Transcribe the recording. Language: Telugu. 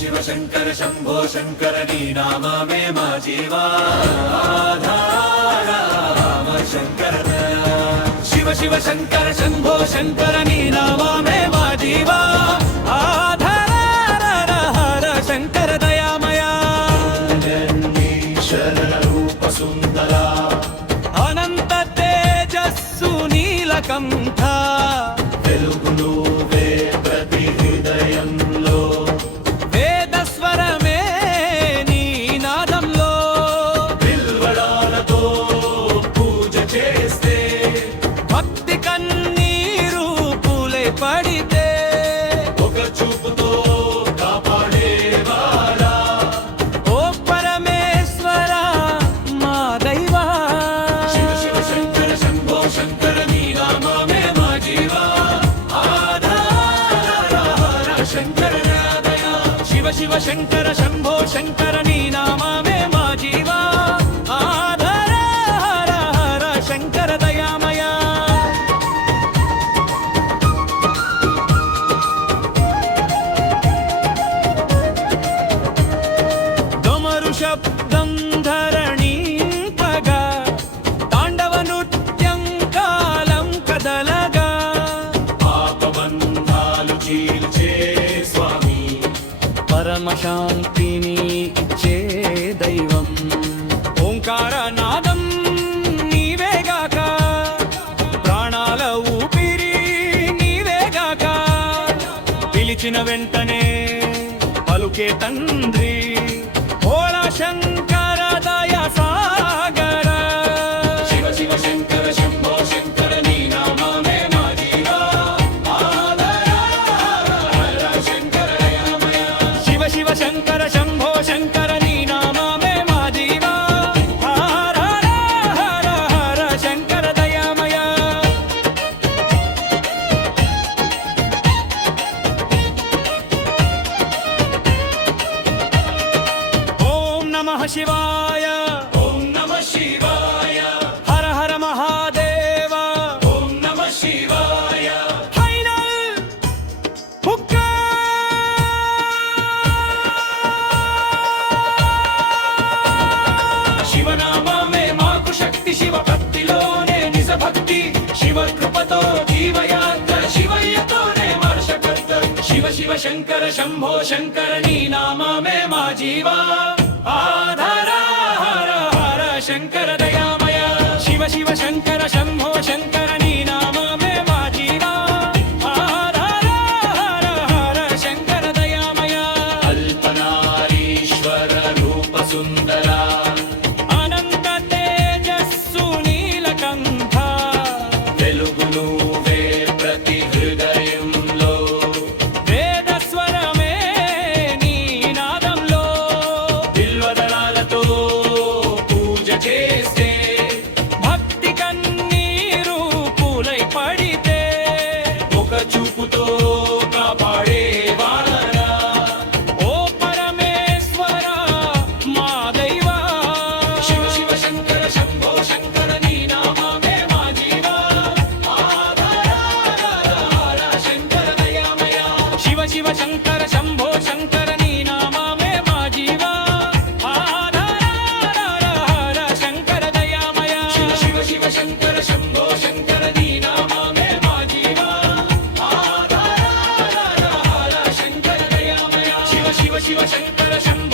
शिव शंकर शंभो शंकर नी नाम में मा जीवाधार शंकर शिव शिव शंकर शंभो शंकर नी नाम में मा जीवा आधार शंकर दयामया रूप सुंदरा अनंत तेजस्सु नीलकंठ వెలుగును వే ప్రతి హృదయంలో వేద స్వరమే నీ నాదంలో బిల్వడాలతో పూజ చేస్తే భక్తి కన్నీరు పూలే పడితే ఒక చూపుతో కాపాడేవాడా ఓ పరమేశ్వర మా దైవా శివ శివ శంకర శంభో శంకర నీ నామమే మా జీవా शंकर दया शिव शिव शंकर शंभो शंकर नी नाम में मा जीवा आधार हर हर शंकर दयामया डमरु शब्दं धरणी पगा तांडव नृत्यं कालं कदलगा पापबंधालु चील्चे పరమ శాంతిని ఇచ్చే దైవం ఓంకార నాదం నీవేగాక ప్రాణాల ఊపిరి నీవేగాక పిలిచిన వెంటనే పలుకే తండ్రి ఓళ శంకర దయ సాగర శివ శివ శంకర శంభో శంకర నీ నామమే మా జీవా शिव शंकर शंभो शंकर नी नाम में मा जीवा हर हर हर शंकर दयामया ओम नमः शिवाय ओम नमः शिवाय हर हर महादेव ओम नमः शिवाय శివనామే మాకు శక్తి శివ భక్తిలోనే నిజ భక్తి శివ కృపతో జీవయాత్ర శివయ్యతోనే వర్షకర్త శివ శివ శంకర శంభో శంకర నీ నామమే మా జీవా ఆధార హర హర శంకర దయామయ శివ శివ శంకర శంభో శంకర నీ నామమే మా జీవా ఆధార హర హర శంకర దయామయ అల్పనారీశ్వర రూప సుందరా వెలుగును వే ప్రతి హృదయంలో వేద స్వరమే నీ నాదంలో బిల్వదళాలతో పూజ చేస్తే భక్తి కన్నీరు పూలై పడితే ఒక చూపుతో కాపాడేవాడా ఓ పరమేశ్వర మా దైవా శివ శివ శంకర శంభో శంకర నీ నామమే మా జీవా शिव शिव शंकर शंभो शंकर नी नाम में मा जीवा आधार हर शंकर दयामया शिव शिव शिव शंकर शंभो शंकर नी नाम में मा जीवा आधार हर शंकर दयामया शिव शिव शिव शंकर शंभो